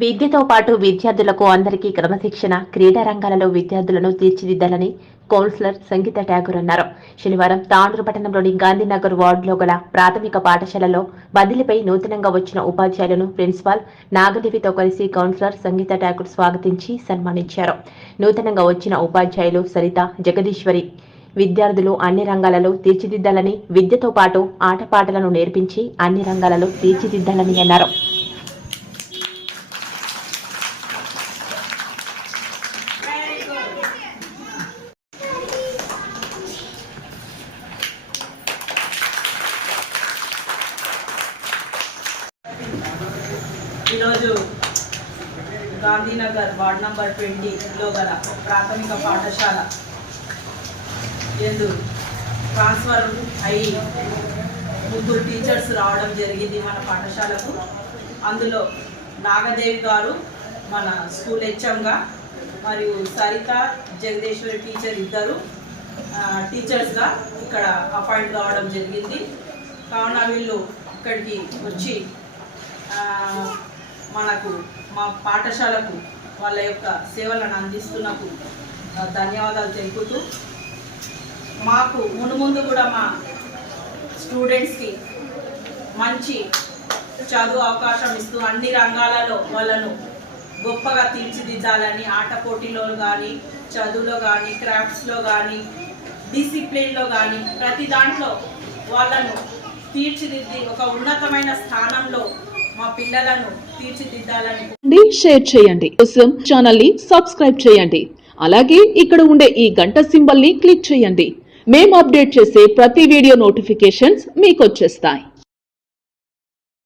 విద్యతో పాటు విద్యార్థులకు అందరికీ క్రమశిక్షణ క్రీడా రంగాలలో విద్యార్థులను తీర్చిదిద్దాలని కౌన్సిలర్ సంగీత ఠాగూర్ అన్నారు. శనివారం తాండూరు పట్టణంలోని గాంధీనగర్ వార్డులో గల ప్రాథమిక పాఠశాలలో బదిలీపై నూతనంగా వచ్చిన ఉపాధ్యాయులను ప్రిన్సిపాల్ నాగదేవితో కలిసి కౌన్సిలర్ సంగీత ఠాగూర్ స్వాగతించి సన్మానించారు. నూతనంగా వచ్చిన ఉపాధ్యాయులు సరిత జగదీశ్వరి విద్యార్థులు అన్ని రంగాలలో తీర్చిదిద్దాలని విద్యతో పాటు ఆటపాటలను నేర్పించి అన్ని రంగాలలో తీర్చిదిద్దాలని అన్నారు. ఈరోజు గాంధీనగర్ వార్డ్ నంబర్ ట్వంటీలో గల ప్రాథమిక పాఠశాల ఎందు ట్రాన్స్ఫర్ అయి ముగ్గురు టీచర్స్ రావడం జరిగింది మన పాఠశాలకు. అందులో నాగదేవి గారు మన స్కూల్ హెచ్ఎంగా మరియు సరిత జగదీశ్వరి టీచర్ ఇద్దరు టీచర్స్గా ఇక్కడ అపాయింట్ కావడం జరిగింది. కావున వీళ్ళు ఇక్కడికి వచ్చి మనకు మా పాఠశాలకు వాళ్ళ యొక్క సేవలను అందిస్తున్నకు ధన్యవాదాలు తెలుపుతూ మాకు మునుముందు కూడా మా స్టూడెంట్స్కి మంచి చదువు అవకాశం ఇస్తూ అన్ని రంగాలలో వాళ్ళను గొప్పగా తీర్చిదిద్దాలని ఆట పోటీలో కానీ చదువులో కానీ క్రాఫ్ట్స్లో కానీ డిసిప్లిన్లో కానీ ప్రతి దాంట్లో వాళ్ళను తీర్చిదిద్ది ఒక ఉన్నతమైన స్థానంలో మా పిల్లలను తీర్చిదిద్దాలని షేర్ చేయండి. కోసం ఛానల్ని సబ్స్క్రైబ్ చేయండి. అలాగే ఇక్కడ ఉండే ఈ గంట సింబల్ని క్లిక్ చేయండి. మేము అప్డేట్ చేసే ప్రతి వీడియో నోటిఫికేషన్స్ మీకు వచ్చేస్తాయి.